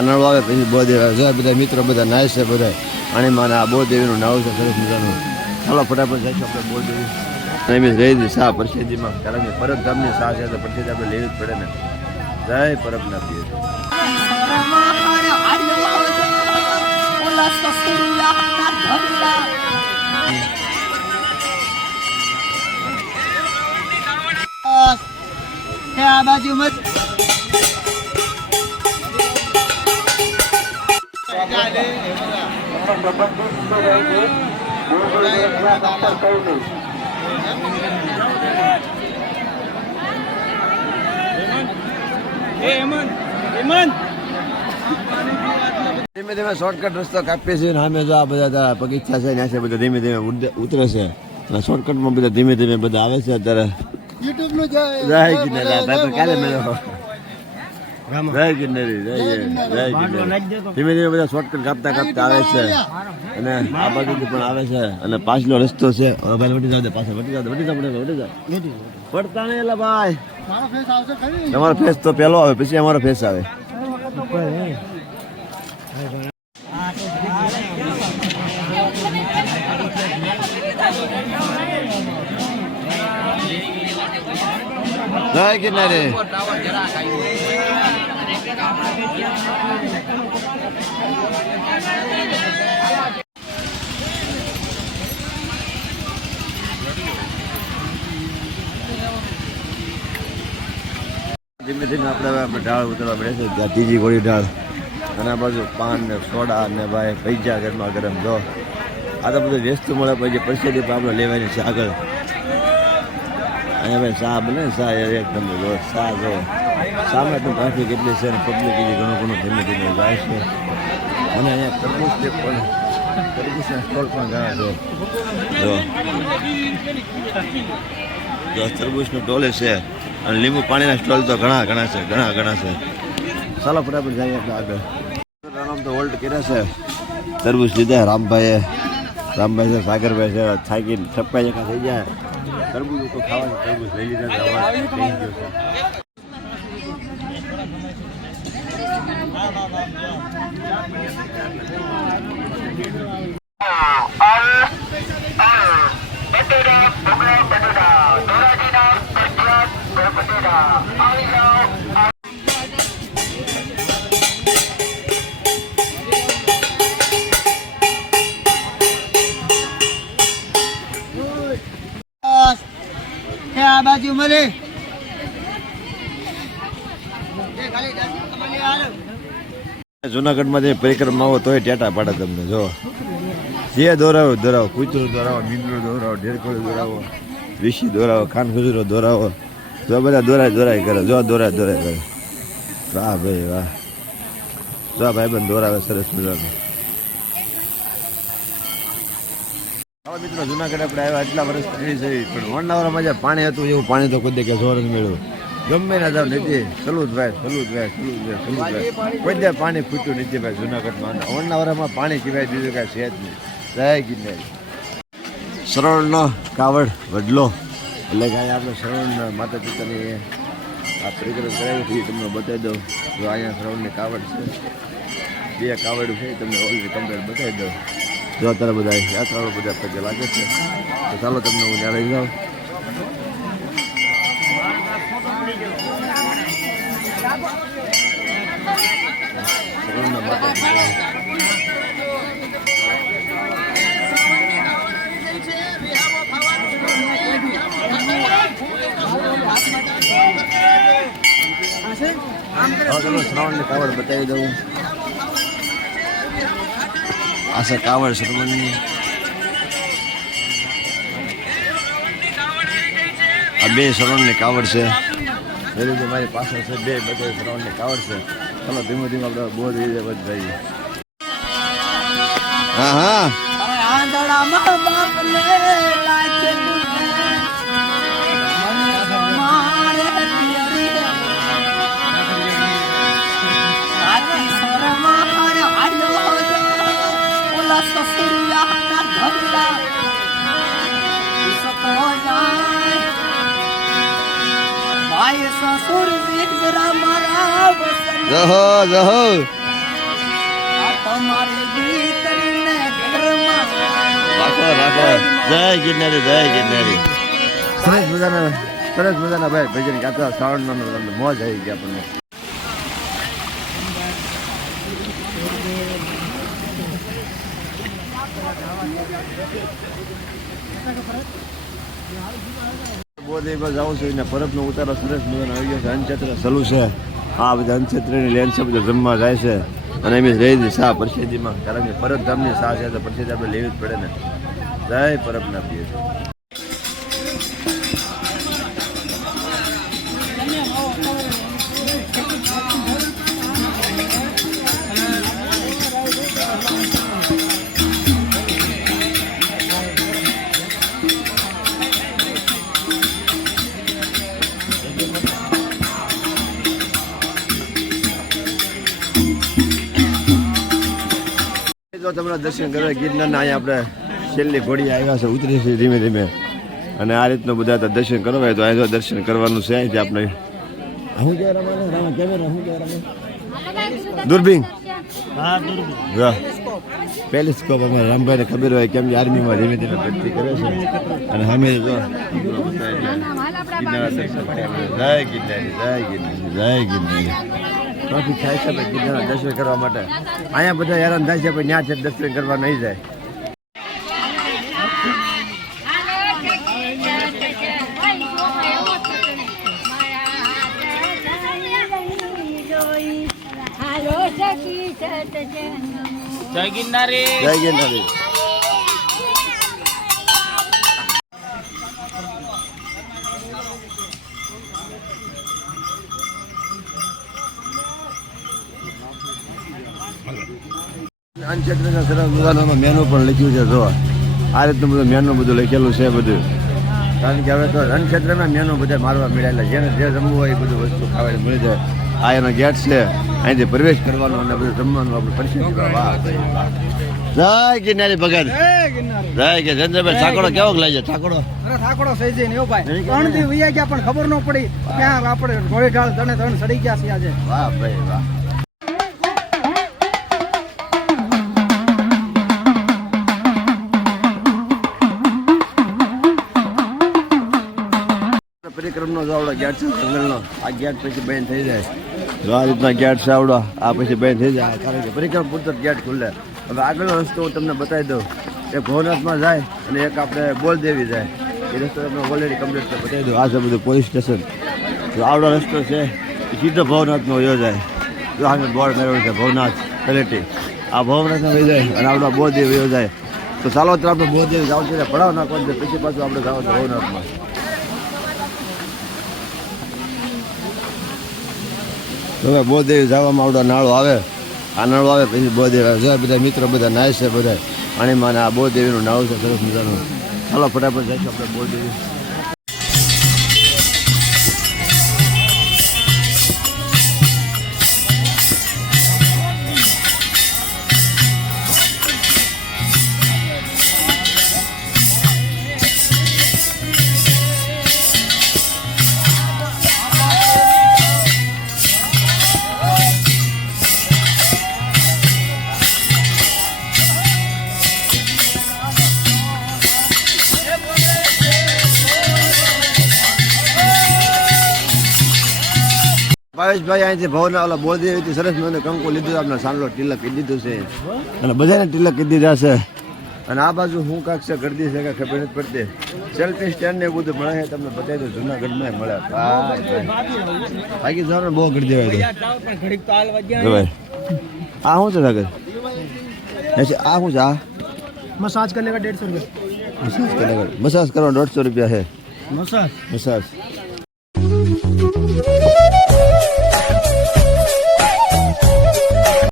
કાનડો આવે પછી બોદેવી આવે. જો બધા મિત્રો બધા નાય છે બધા પાણીમાં. આ બોદેવીનું નાવ છે સરસ મજાનું. ચાલો ફટાફટ જઈશું આપણે બોદેવી. એમ રહી શાહ પ્રસિદ્ધિમાં, કારણ કે પરબ ધામની શાહ છે તો પ્રસિદ્ધિ આપણે લેવી જ પડે ને. જય પરબના પીર. આ બાજુ મત ધીમે ધીમે શોર્ટકટ રસ્તો કાપીએ છીએ. સામે જો આ બધા બગીચા છે ત્યાં છે બધા ધીમે ધીમે ઉતરે છે. અને શોર્ટકટમાં બધા ધીમે ધીમે બધા આવે છે. અત્યારે યુટ્યુબ નું જય કાલે મેળવો જય ગિરનારી જય ગિરનારી. ધીમે ધીમે બધા શોર્ટકટ કાપતા કાપતા આવે છે. અને આ બાજુથી પણ આવે છે. અને પાછલો રસ્તો છે. ભાઈ વટી જાવ, પાછળ વટી જાવ, વટી જાવ, પડતા નહીં. એટલે ભાઈ તમારો ફેસ તો પહેલો આવે પછી અમારો ફેસ આવે. જય ગિરનારી. ધીમે ધીમે આપણે ઢાળ ઉતરવા પડે છે. ત્યાં ત્રીજી ગોળી ઢાળ. અને આ બાજુ પાન ને સોડા ને ભાઈ પૈસા ગરમા ગરમ. જો આ તો બધું વેચતું મળે પછી પરસેદી પણ આપણે લેવાની છે આગળ. અહીંયા ભાઈ શા બને શા એક નંબર. જો શા જો સામે તો ટ્રાફિક એટલી છે ને પબ્લિક ઘણું ઘણું ધીમે ધીમે જાય છે. અને અહીંયા તરબૂચ પણ તરબૂચના સ્ટોલ પણ ઘણા જો જો તરબૂચનું ટોલે છે. અને લીંબુ પાણીના સ્ટોલ તો ઘણા ઘણા છે, ઘણા ઘણા છે. ચાલો ફટાફટ જઈએ આપણે આગળ. આમ તો હોલ્ડ કર્યા છે. તરબૂચ લીધા રામભાઈ છે, સાગરભાઈ છે. થાકી છપ્પાઈ જકા થઈ જાય. તરબૂચ તો ખાવાનું તરબૂચ લઈ લીધા થઈ ગયો છે. આ બાજુ મળે જુનાગઢમાં જે પરિક્રમાઓ તોય ટેટા પાડે તમને. જો જે દોરાવો દોરાવો, કૂતરું દોરાવો, મીંડું દોરાવો, ઢેરકોળું દોરાવો, વીસી દોરાવો, ખાન ખજૂરો દોરાવો. જો બધા દોરાય કરે. જો દોરાય કરે. વાહ ભાઈ વાહ. જો ભાઈ બંધ દોરાવે સરસ મજાનું. મિત્રો જુનાગઢ આપણે આવ્યા એટલા વર્ષ થઈ છે પણ વણનાવરામાં જે પાણી હતું એવું પાણી તો કોઈ કે જોર જ મળ્યું. ગમે ના જાવ નથી. સલુજ ભાઈ કોઈ દે પાણી ફૂટ્યું નથી ભાઈ જુનાગઢમાં. વણનાવરામાં પાણી સિવાય બીજું કાંઈ છે જ નહીં. જય ગિરનારી. શ્રવણનો કાવડ વડલો એટલે કે અહીંયા આપણે શ્રવણ માતા પિતાની આ પરિક્રમા કરાવી હતી તમને બતાવી દઉં. જો અહીંયા શ્રવણની કાવડ છે. 2 કાવડ છે તમને ઓલરેડી કમ્પ્લેટ બતાવી દઉં. જો અત્યારે બધા યાત્રાળુ બધા પગે લાગે છે તો ચાલો તમને હું ત્યાં લઈ જાઉં. શ્રાવણની કાવડ બતાવી દઉં. આ છે કાવડ શ્રવણની. આ 2 શ્રવણની કાવડ છે. એ રીતે મારી પાછળ છે 2 બધા શ્રવણની કાવડ છે. ચાલો ધીમે ધીમે આપણે બહુ રીતે વધીએ. હા હા જહો જહો અમારી દીકરીને ઘરમાં રાખો રાખો જય ગિરનારી જય ગિરનારી સરસ મજાના ભાઈ ભજન ગાતા શ્રાવણનો મોજ આવી ગયા આપણને બોધેમાં જાઉં છું ને પરબનો ઉતારો સરસ મજાનો આવી ગયો છે અનક્ષેત્ર સલું છે આ બધા અનક્ષેત્રની લેન છે બધા જમવા જાય છે અને એમ રહી હતી શાહ પરસેદીમાં કારણ કે પરબ ધામની શાહ છે તો પરસેદી આપણે લેવી જ પડે ને જય પરબના પીએ જો તમને દર્શન કરવા ગિરનારના અહીંયા આપણે છેલ્લી ઘોડી આવ્યા છે ઉતરી છે ધીમે ધીમે અને આ રીતનું બધા તો દર્શન કરવા હોય તો અહીં જો દર્શન કરવાનું છે અહીંથી આપણે શું કહેવાય રામા કેમેરા શું કહેવાય દૂરબીન વાહ પેલિસ્કોપ અમારે રામભાઈને ખબર હોય કેમ કે આર્મીમાં ધીમે ધીમે ભરતી કરે છે અને અમે જો ગિરનારના દર્શન જય ગિરનારી જય ગિરનારી જય ગિરનારી ટ્રાફિક થાય છે ભાઈ ગિરનારના દર્શન કરવા માટે અહીંયા બધા હેરાન થાય છે ભાઈ ત્યાં છે દર્શન કરવા નહીં જાય જય ગિરનારી જય ગિરનારી અનક્ષેત્રના સરસ મજાનો મેનુ પણ લખ્યું છે જો આ રીતનું બધું મેનુ બધું લખેલું છે બધું કારણ કે હવે તો અનક્ષેત્રમાં મેનુ બધા મારવા મળેલા જેને જે જમવું હોય એ બધું વસ્તુ ખાવાની મળી જાય આ એનો ગેટ છે અહીંથી પ્રવેશ કરવાનો અને બધું જમવાનું આપણે પરિસ્થિતિ જય ગિરનારી ભગત જય કે ચંદ્રભાઈ ઠાકોડો કેવો લાગે ઠાકોડો અરે ઠાકોડો સહી જઈને એવો ભાઈ 3 દી વૈયા ગયા પણ ખબર ન પડી ક્યાં આપણે ઘોડે ઢાળ ત્રણે સડી ગયા છે આજે વાહ ભાઈ વાહ પરિક્રમનો જો આવડો ગેટ છે જંગલનો આ ગેટ પછી બંધ થઈ જાય જો આ રીતના ગેટ છે આવડો આ પછી બંધ થઈ જાય કારણ કે પરિક્રમ પૂરતો ગેટ ખુલ્લે હવે આગળનો રસ્તો હું તમને બતાવી દઉં એક ભવનાથમાં જાય અને એક આપણે બોલદેવી જાય એ રસ્તો તમને ઓલરેડી કમ્પ્લીટ બતાવી દઉં આ છે બધું પોલીસ સ્ટેશન જો આવડો રસ્તો છે એ સીધો ભવનાથનો વયો જાય જો આને બોર્ડ મેળવ્યું છે ભવનાથ તલેટી આ ભવનાથમાં વહી જાય અને આવડો બોલદેવી વયો જાય તો ચાલો તો આપણે બોલદેવી જાવ છે પડાવ નાખવાનું છે પછી પાછું આપણે જાવ છે ભવનાથમાં હવે બોધેવી જવામાં આવડો નાળો આવે આ નાળો આવે પછી બોધેવી આવે જો બધા મિત્રો બધા નાય છે બધા પાણીમાં આ બોધેવીનું નાળું છે સરસ મજાનું ચાલો ફટાફટ જઈશું આપણે બોધેવી ભાવેશભાઈ અહીંથી ભવના ઓલા બોલદેવીથી સરસ મને કંકુ લીધું આપણે સાંભળો તિલક કરી દીધું છે અને બધાને તિલક કરી દીધા છે અને આ બાજુ શું કાંક છે ગરદી છે કે ખબર નથી પડતી સેલ્ફી સ્ટેન્ડ ને એવું બધું મળે છે તમને બતાવી દઉં જુનાગઢમાં મળે બાકી જવાનું બહુ ગરદી હોય આ શું છે સાગર આ શું છે આ મસાજ કરેગા 150 રૂપિયા મસાજ કરવા 150 રૂપિયા છે મસાજ મસાજ